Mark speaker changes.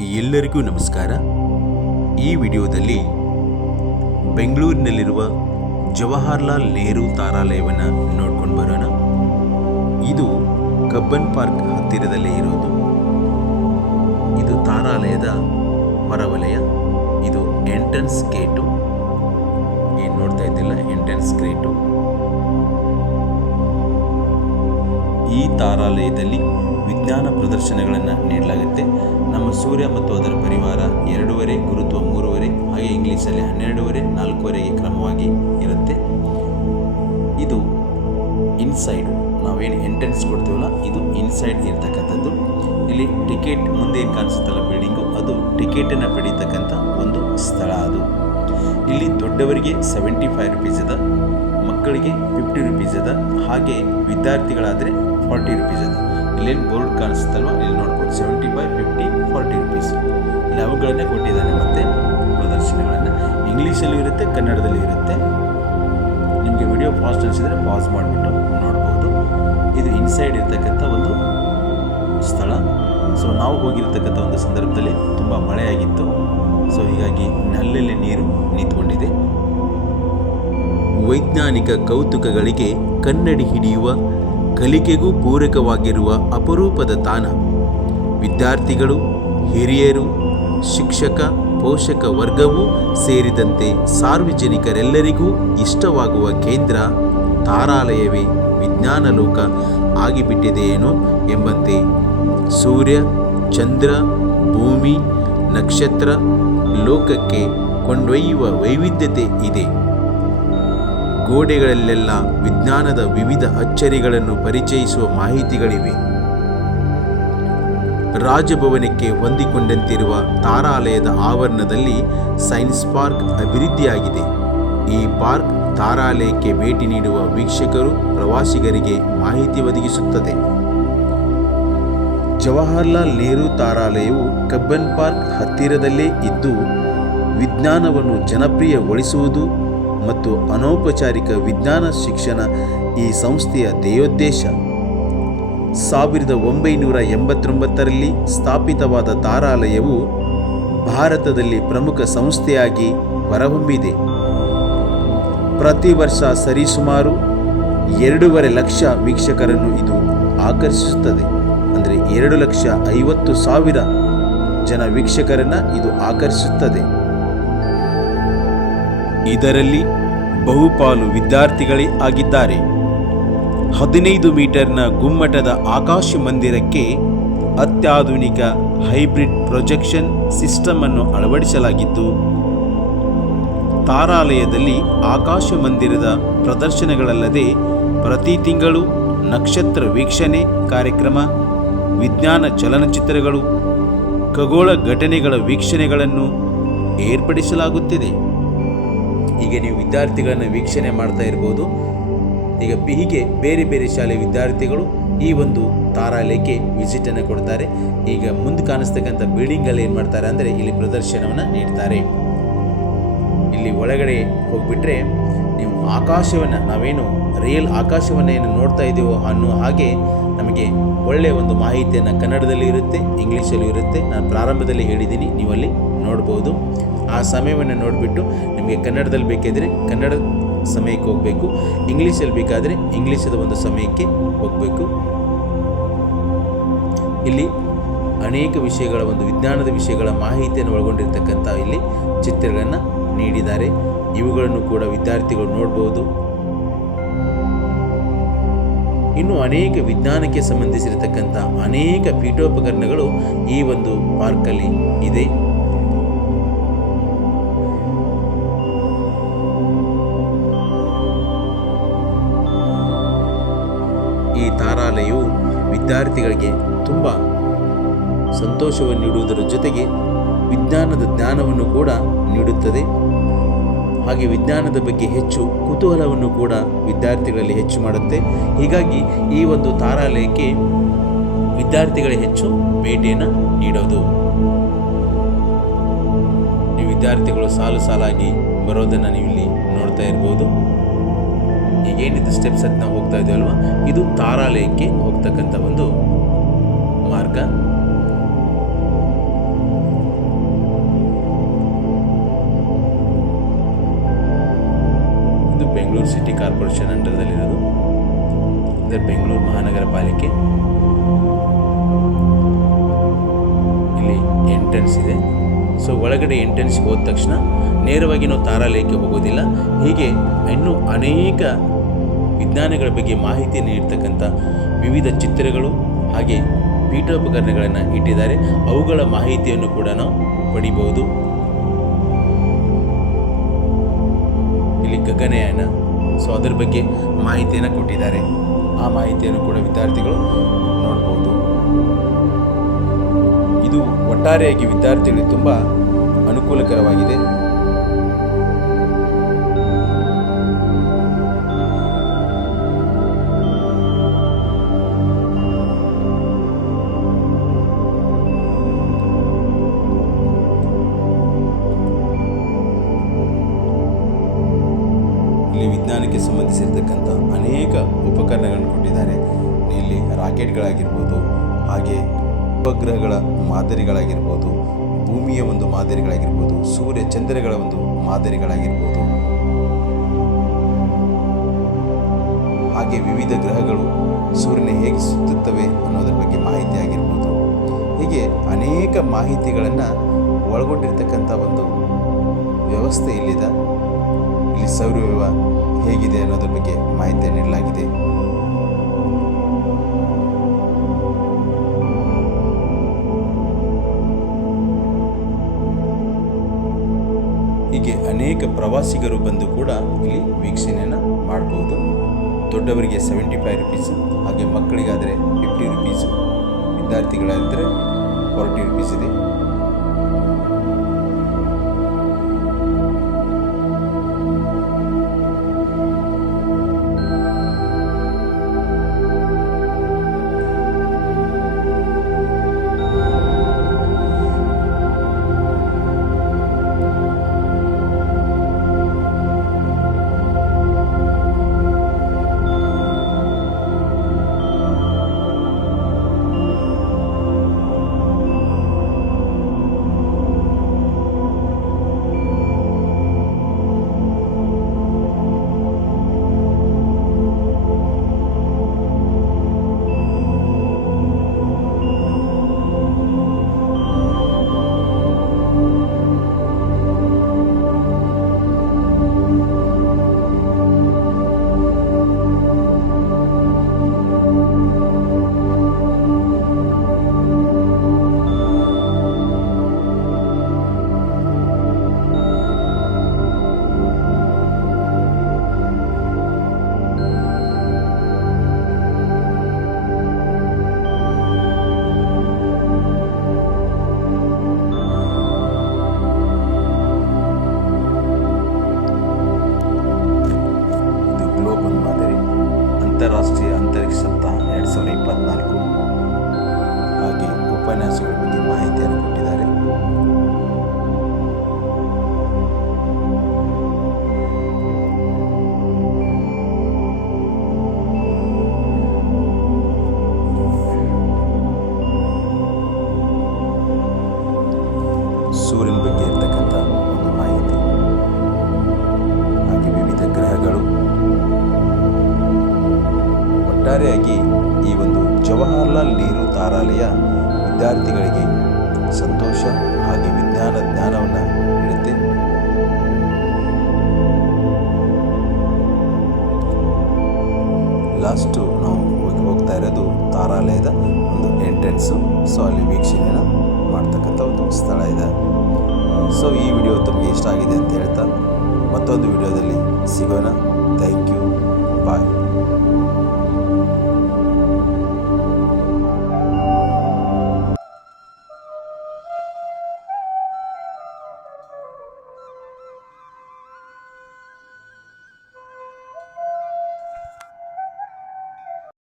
Speaker 1: ಎಲ್ಲರಿಗೂ ನಮಸ್ಕಾರ. ಈ ವಿಡಿಯೋದಲ್ಲಿ ಬೆಂಗಳೂರಿನಲ್ಲಿರುವ ಜವಾಹರ್ಲಾಲ್ ನೆಹರು ತಾರಾಲಯವನ್ನು ನೋಡ್ಕೊಂಡು ಬರೋಣ. ಇದು ಕಬ್ಬನ್ ಪಾರ್ಕ್ ಹತ್ತಿರದಲ್ಲೇ ಇರೋದು. ಇದು ತಾರಾಲಯದ ಹೊರವಲಯ. ಇದು ಎಂಟ್ರೆನ್ಸ್ ಗೇಟು. ಏನು ನೋಡ್ತಾ ಇದ್ದಿಲ್ಲ? Entrance gate. ಈ ತಾರಾಲಯದಲ್ಲಿ ವಿಜ್ಞಾನ ಪ್ರದರ್ಶನಗಳನ್ನು ನೀಡಲಾಗುತ್ತೆ. ನಮ್ಮ ಸೂರ್ಯ ಮತ್ತು ಅದರ ಪರಿವಾರ ಎರಡೂವರೆ ಗುರುತ್ವ ಮೂರುವರೆ, ಹಾಗೆ ಇಂಗ್ಲೀಷಲ್ಲಿ ಹನ್ನೆರಡೂವರೆ, ನಾಲ್ಕೂವರೆಗೆ ಕ್ರಮವಾಗಿ ಇರುತ್ತೆ. ಇದು ಇನ್ಸೈಡು ನಾವೇನು ಎಂಟ್ರೆನ್ಸ್ ಕೊಡ್ತೀವಲ್ಲ, ಇದು ಇನ್ಸೈಡ್ ಇರ್ತಕ್ಕಂಥದ್ದು. ಇಲ್ಲಿ ಟಿಕೆಟ್ ಮುಂದೆ ಏನು ಕಾಣಿಸುತ್ತಲ್ಲ ಬಿಲ್ಡಿಂಗು ಅದು ಟಿಕೆಟನ್ನು ಪಡೀತಕ್ಕಂಥ ಒಂದು ಸ್ಥಳ ಅದು. ಇಲ್ಲಿ ದೊಡ್ಡವರಿಗೆ ಸೆವೆಂಟಿ ಫೈವ್ ರುಪೀಸ್ ಅದ, ಮಕ್ಕಳಿಗೆ ಫಿಫ್ಟಿ ರುಪೀಸ್ ಅದ, ಹಾಗೆ ವಿದ್ಯಾರ್ಥಿಗಳಾದರೆ ಫಾರ್ಟಿ ರುಪೀಸ್ ಅದು. ಇಲ್ಲೇನು ಬೋರ್ಡ್ ಕಾಣಿಸುತ್ತಲ್ವ ಇಲ್ಲಿ ನೋಡ್ಬೋದು seventy five fifty forty rupees ಇಲ್ಲಿ ಅವುಗಳನ್ನೇ ಕೊಟ್ಟಿದ್ದಾನೆ ಮತ್ತೆ ಪ್ರದರ್ಶನಗಳನ್ನು. ಇಂಗ್ಲೀಷಲ್ಲೂ ಇರುತ್ತೆ, ಕನ್ನಡದಲ್ಲಿ ಇರುತ್ತೆ. ನಿಮಗೆ ವಿಡಿಯೋ ಫಾಸ್ಟ್ ಅನಿಸಿದರೆ ಪಾಸ್ ಮಾಡಿಬಿಟ್ಟು ನೋಡ್ಬೋದು. ಇದು ಇನ್ಸೈಡ್ ಇರ್ತಕ್ಕಂಥ ಒಂದು ಸ್ಥಳ. ಸೊ ನಾವು ಹೋಗಿರ್ತಕ್ಕಂಥ ಒಂದು ಸಂದರ್ಭದಲ್ಲಿ ತುಂಬ ಮಳೆಯಾಗಿತ್ತು. ಸೊ ಹೀಗಾಗಿ ನಲ್ಲಲ್ಲಿ ನೀರು ನಿಂತ್ಕೊಂಡಿದೆ. ವೈಜ್ಞಾನಿಕ ಕೌತುಕಗಳಿಗೆ ಕನ್ನಡಿ ಹಿಡಿಯುವ ಕಲಿಕೆಗೂ ಪೂರಕವಾಗಿರುವ ಅಪರೂಪದ ತಾಣ. ವಿದ್ಯಾರ್ಥಿಗಳು, ಹಿರಿಯರು, ಶಿಕ್ಷಕ, ಪೋಷಕ ವರ್ಗವೂ ಸೇರಿದಂತೆ ಸಾರ್ವಜನಿಕರೆಲ್ಲರಿಗೂ ಇಷ್ಟವಾಗುವ ಕೇಂದ್ರ ತಾರಾಲಯವೇ ವಿಜ್ಞಾನ ಲೋಕ ಆಗಿಬಿಟ್ಟಿದೆಯೇನೋ ಎಂಬಂತೆ. ಸೂರ್ಯ, ಚಂದ್ರ, ಭೂಮಿ, ನಕ್ಷತ್ರ, ಲೋಕಕ್ಕೆ ಕೊಂಡೊಯ್ಯುವ ವೈವಿಧ್ಯತೆ ಇದೆ. ಗೋಡೆಗಳಲ್ಲೆಲ್ಲ ವಿಜ್ಞಾನದ ವಿವಿಧ ಅಚ್ಚರಿಗಳನ್ನು ಪರಿಚಯಿಸುವ ಮಾಹಿತಿಗಳಿವೆ. ರಾಜಭವನಕ್ಕೆ ಹೊಂದಿಕೊಂಡಂತಿರುವ ತಾರಾಲಯದ ಆವರಣದಲ್ಲಿ ಸೈನ್ಸ್ ಪಾರ್ಕ್ ಅಭಿವೃದ್ಧಿಯಾಗಿದೆ. ಈ ಪಾರ್ಕ್ ತಾರಾಲಯಕ್ಕೆ ಭೇಟಿ ನೀಡುವ ವೀಕ್ಷಕರು, ಪ್ರವಾಸಿಗರಿಗೆ ಮಾಹಿತಿ ಒದಗಿಸುತ್ತದೆ. ಜವಾಹರ್ಲಾಲ್ ನೆಹರು ತಾರಾಲಯವು ಕಬ್ಬನ್ ಪಾರ್ಕ್ ಹತ್ತಿರದಲ್ಲೇ ಇದ್ದು, ವಿಜ್ಞಾನವನ್ನು ಜನಪ್ರಿಯಗೊಳಿಸುವುದು ಮತ್ತು ಅನೌಪಚಾರಿಕ ವಿಜ್ಞಾನ ಶಿಕ್ಷಣ ಈ ಸಂಸ್ಥೆಯ ಧ್ಯೇಯೋದ್ದೇಶ ಸಾವಿರದ ಒಂಬೈನೂರ ಎಂಬತ್ತೊಂಬತ್ತರಲ್ಲಿ ಸ್ಥಾಪಿತವಾದ ತಾರಾಲಯವು ಭಾರತದಲ್ಲಿ ಪ್ರಮುಖ ಸಂಸ್ಥೆಯಾಗಿ ಹೊರಹೊಮ್ಮಿದೆ. ಪ್ರತಿ ವರ್ಷ ಸರಿಸುಮಾರು ಎರಡೂವರೆ ಲಕ್ಷ ವೀಕ್ಷಕರನ್ನು ಇದು ಆಕರ್ಷಿಸುತ್ತದೆ. ಅಂದರೆ ಎರಡು ಲಕ್ಷ ಐವತ್ತು ಸಾವಿರ ಜನ ವೀಕ್ಷಕರನ್ನು ಇದು ಆಕರ್ಷಿಸುತ್ತದೆ. ಇದರಲ್ಲಿ ಬಹುಪಾಲು ವಿದ್ಯಾರ್ಥಿಗಳೇ ಆಗಿದ್ದಾರೆ. ಹದಿನೈದು ಮೀಟರ್ನ ಗುಮ್ಮಟದ ಆಕಾಶ ಮಂದಿರಕ್ಕೆ ಅತ್ಯಾಧುನಿಕ ಹೈಬ್ರಿಡ್ ಪ್ರೊಜೆಕ್ಷನ್ ಸಿಸ್ಟಮ್ ಅನ್ನು ಅಳವಡಿಸಲಾಗಿದ್ದು, ತಾರಾಲಯದಲ್ಲಿ ಆಕಾಶ ಮಂದಿರದ ಪ್ರದರ್ಶನಗಳಲ್ಲದೆ ಪ್ರತಿ ತಿಂಗಳು ನಕ್ಷತ್ರ ವೀಕ್ಷಣೆ ಕಾರ್ಯಕ್ರಮ, ವಿಜ್ಞಾನ ಚಲನಚಿತ್ರಗಳು, ಖಗೋಳ ಘಟನೆಗಳ ವೀಕ್ಷಣೆಗಳನ್ನು ಏರ್ಪಡಿಸಲಾಗುತ್ತಿದೆ. ಈಗ ನೀವು ವಿದ್ಯಾರ್ಥಿಗಳನ್ನು ವೀಕ್ಷಣೆ ಮಾಡ್ತಾ ಇರ್ಬೋದು. ಈಗ ಹೀಗೆ ಬೇರೆ ಬೇರೆ ಶಾಲೆ ವಿದ್ಯಾರ್ಥಿಗಳು ಈ ಒಂದು ತಾರಾಲಯಕ್ಕೆ ವಿಸಿಟನ್ನು ಕೊಡ್ತಾರೆ. ಈಗ ಮುಂದೆ ಕಾಣಿಸ್ತಕ್ಕಂಥ ಬಿಲ್ಡಿಂಗಲ್ಲಿ ಏನು ಮಾಡ್ತಾರೆ ಅಂದರೆ ಇಲ್ಲಿ ಪ್ರದರ್ಶನವನ್ನು ನೀಡ್ತಾರೆ. ಇಲ್ಲಿ ಒಳಗಡೆ ಹೋಗಿಬಿಟ್ರೆ ನೀವು ಆಕಾಶವನ್ನು, ನಾವೇನು ರಿಯಲ್ ಆಕಾಶವನ್ನು ಏನು ನೋಡ್ತಾ ಇದ್ದೀವೋ ಅನ್ನೋ ಹಾಗೆ ನಮಗೆ ಒಳ್ಳೆಯ ಒಂದು ಮಾಹಿತಿಯನ್ನು ಕನ್ನಡದಲ್ಲಿ ಇರುತ್ತೆ ಇಂಗ್ಲೀಷಲ್ಲೂ ಇರುತ್ತೆ. ನಾನು ಪ್ರಾರಂಭದಲ್ಲಿ ಹೇಳಿದ್ದೀನಿ, ನೀವಲ್ಲಿ ನೋಡ್ಬೋದು. ಆ ಸಮಯವನ್ನು ನೋಡಿಬಿಟ್ಟು ನಿಮಗೆ ಕನ್ನಡದಲ್ಲಿ ಬೇಕಿದ್ರೆ ಕನ್ನಡ ಸಮಯಕ್ಕೆ ಹೋಗಬೇಕು, ಇಂಗ್ಲೀಷಲ್ಲಿ ಬೇಕಾದರೆ ಇಂಗ್ಲೀಷದ ಒಂದು ಸಮಯಕ್ಕೆ ಹೋಗಬೇಕು. ಇಲ್ಲಿ ಅನೇಕ ವಿಷಯಗಳ ಒಂದು ವಿಜ್ಞಾನದ ವಿಷಯಗಳ ಮಾಹಿತಿಯನ್ನು ಒಳಗೊಂಡಿರ್ತಕ್ಕಂಥ ಇಲ್ಲಿ ಚಿತ್ರಗಳನ್ನು ನೀಡಿದ್ದಾರೆ. ಇವುಗಳನ್ನು ಕೂಡ ವಿದ್ಯಾರ್ಥಿಗಳು ನೋಡ್ಬೋದು. ಇನ್ನು ಅನೇಕ ವಿಜ್ಞಾನಕ್ಕೆ ಸಂಬಂಧಿಸಿರತಕ್ಕಂಥ ಅನೇಕ ಪೀಠೋಪಕರಣಗಳು ಈ ಒಂದು ಪಾರ್ಕಲ್ಲಿ ಇದೆ. ವಿದ್ಯಾರ್ಥಿಗಳಿಗೆ ತುಂಬ ಸಂತೋಷವನ್ನು ನೀಡುವುದರ ಜೊತೆಗೆ ವಿಜ್ಞಾನದ ಜ್ಞಾನವನ್ನು ಕೂಡ ನೀಡುತ್ತದೆ. ಹಾಗೆ ವಿಜ್ಞಾನದ ಬಗ್ಗೆ ಹೆಚ್ಚು ಕುತೂಹಲವನ್ನು ಕೂಡ ವಿದ್ಯಾರ್ಥಿಗಳಲ್ಲಿ ಹೆಚ್ಚು ಮಾಡುತ್ತೆ. ಹೀಗಾಗಿ ಈ ಒಂದು ತಾರಾಲಯಕ್ಕೆ ವಿದ್ಯಾರ್ಥಿಗಳ ಹೆಚ್ಚು ಭೇಟಿಯನ್ನು ನೀಡೋದು. ವಿದ್ಯಾರ್ಥಿಗಳು ಸಾಲು ಸಾಲಾಗಿ ಬರೋದನ್ನು ನೀವು ಇಲ್ಲಿ ನೋಡ್ತಾ ಇರ್ಬೋದು. ಏನಿದು ಸ್ಟೆಪ್ಸ್ ಅಂತ ನಾವು ಹೋಗ್ತಾ ಇದ್ದೇವಲ್ವ ಇದು ತಾರಾಲಯಕ್ಕೆ ಹೋಗ್ತಕ್ಕಂಥ ಒಂದು ಮಾರ್ಗ. ಇದು ಬೆಂಗಳೂರು ಸಿಟಿ ಕಾರ್ಪೊರೇಷನ್ ಅಂಡರ್ದಲ್ಲಿರೋದು ಅಂದರೆ ಬೆಂಗಳೂರು ಮಹಾನಗರ ಪಾಲಿಕೆ. ಇಲ್ಲಿ ಎಂಟ್ರೆನ್ಸ್ ಇದೆ. ಸೊ ಒಳಗಡೆ ಎಂಟ್ರೆನ್ಸ್ ಹೋದ ತಕ್ಷಣ ನೇರವಾಗಿ ನಾವು ತಾರಾಲಯಕ್ಕೆ ಹೋಗೋದಿಲ್ಲ. ಹೀಗೆ ಇನ್ನೂ ಅನೇಕ ವಿಜ್ಞಾನಗಳ ಬಗ್ಗೆ ಮಾಹಿತಿ ನೀಡ್ತಕ್ಕಂಥ ವಿವಿಧ ಚಿತ್ರಗಳು ಹಾಗೆ ಪೀಠೋಪಕರಣಗಳನ್ನು ಇಟ್ಟಿದ್ದಾರೆ. ಅವುಗಳ ಮಾಹಿತಿಯನ್ನು ಕೂಡ ನಾವು ಪಡಿಬಹುದು. ಇಲ್ಲಿ ಗಗನಯಾನ. ಸೊ ಅದರ ಬಗ್ಗೆ ಮಾಹಿತಿಯನ್ನು ಕೊಟ್ಟಿದ್ದಾರೆ. ಆ ಮಾಹಿತಿಯನ್ನು ಕೂಡ ವಿದ್ಯಾರ್ಥಿಗಳು ನೋಡ್ಬೋದು. ಇದು ಒಟ್ಟಾರೆಯಾಗಿ ವಿದ್ಯಾರ್ಥಿಗಳಿಗೆ ತುಂಬ ಅನುಕೂಲಕರವಾಗಿದೆ. ಇಲ್ಲಿ ವಿಜ್ಞಾನಕ್ಕೆ ಸಂಬಂಧಿಸಿರ್ತಕ್ಕಂಥ ಅನೇಕ ಉಪಕರಣಗಳನ್ನು ಕೊಟ್ಟಿದ್ದಾರೆ. ಇಲ್ಲಿ ರಾಕೆಟ್ಗಳಾಗಿರ್ಬೋದು ಹಾಗೆ ಉಪಗ್ರಹಗಳ ಮಾದರಿಗಳಾಗಿರ್ಬೋದು, ಭೂಮಿಯ ಒಂದು ಮಾದರಿಗಳಾಗಿರ್ಬೋದು, ಸೂರ್ಯ ಚಂದ್ರಗಳ ಒಂದು ಮಾದರಿಗಳಾಗಿರ್ಬೋದು. ಹಾಗೆ ವಿವಿಧ ಗ್ರಹಗಳು ಸೂರ್ಯನ ಹೇಗೆ ಸುತ್ತುತ್ತವೆ ಅನ್ನೋದ್ರ ಬಗ್ಗೆ ಮಾಹಿತಿ ಆಗಿರ್ಬೋದು. ಹೀಗೆ ಅನೇಕ ಮಾಹಿತಿಗಳನ್ನು ಒಳಗೊಂಡಿರ್ತಕ್ಕಂಥ ಒಂದು ವ್ಯವಸ್ಥೆ ಇಲ್ಲಿದೆ. ಇಲ್ಲಿ ಸೌರವ್ಯೂಹ ಹೇಗಿದೆ ಅನ್ನೋದ್ರ ಬಗ್ಗೆ ಮಾಹಿತಿ ನೀಡಲಾಗಿದೆ. ಅನೇಕ ಪ್ರವಾಸಿಗರು ಬಂದು ಕೂಡ ಇಲ್ಲಿ ವೀಕ್ಷಣೆಯನ್ನು ಮಾಡಬಹುದು ದೊಡ್ಡವರಿಗೆ ಸೆವೆಂಟಿ ಫೈವ್ ರುಪೀಸ್ ಹಾಗೆ ಮಕ್ಕಳಿಗಾದರೆ ಫಿಫ್ಟಿ ರುಪೀಸು ವಿದ್ಯಾರ್ಥಿಗಳಾದರೆ ಫಾರ್ಟಿ ರುಪೀಸ್ ಇದೆ ಇದು. ಉಪನ್ಯಾಸಗಳ ಬಗ್ಗೆ ಮಾಹಿತಿಯನ್ನು ಕೊಟ್ಟಿದ್ದಾರೆ ಸೂರ್ಯನ ಬಗ್ಗೆ ಇರ್ತಕ್ಕಂಥ ಒಂದು ಮಾಹಿತಿ ಹಾಗೆ ವಿವಿಧ ಗ್ರಹಗಳು ಒಟ್ಟಾರೆಯಾಗಿ ಈ ಒಂದು ಜವಾಹರ್ಲಾಲ್ ನೆಹರು ತಾರಾಲಯ ವಿದ್ಯಾರ್ಥಿಗಳಿಗೆ ಸಂತೋಷ ಹಾಗೆ ವಿಜ್ಞಾನ ಜ್ಞಾನವನ್ನು ನೀಡುತ್ತೆ. ಲಾಸ್ಟು ನಾವು ಹೋಗಿ ಹೋಗ್ತಾ ಇರೋದು ತಾರಾಲಯದ ಒಂದು ಎಂಟ್ರೆನ್ಸು ಸೊ ಅಲ್ಲಿ ವೀಕ್ಷಣೆಯನ್ನು ಮಾಡ್ತಕ್ಕಂಥ ಒಂದು ಸ್ಥಳ ಇದೆ. ಸೊ ಈ ವಿಡಿಯೋ ತುಂಬ ಇಷ್ಟ ಆಗಿದೆ ಅಂತ ಹೇಳ್ತಾ ಮತ್ತೊಂದು ವಿಡಿಯೋದಲ್ಲಿ ಸಿಗೋಣ.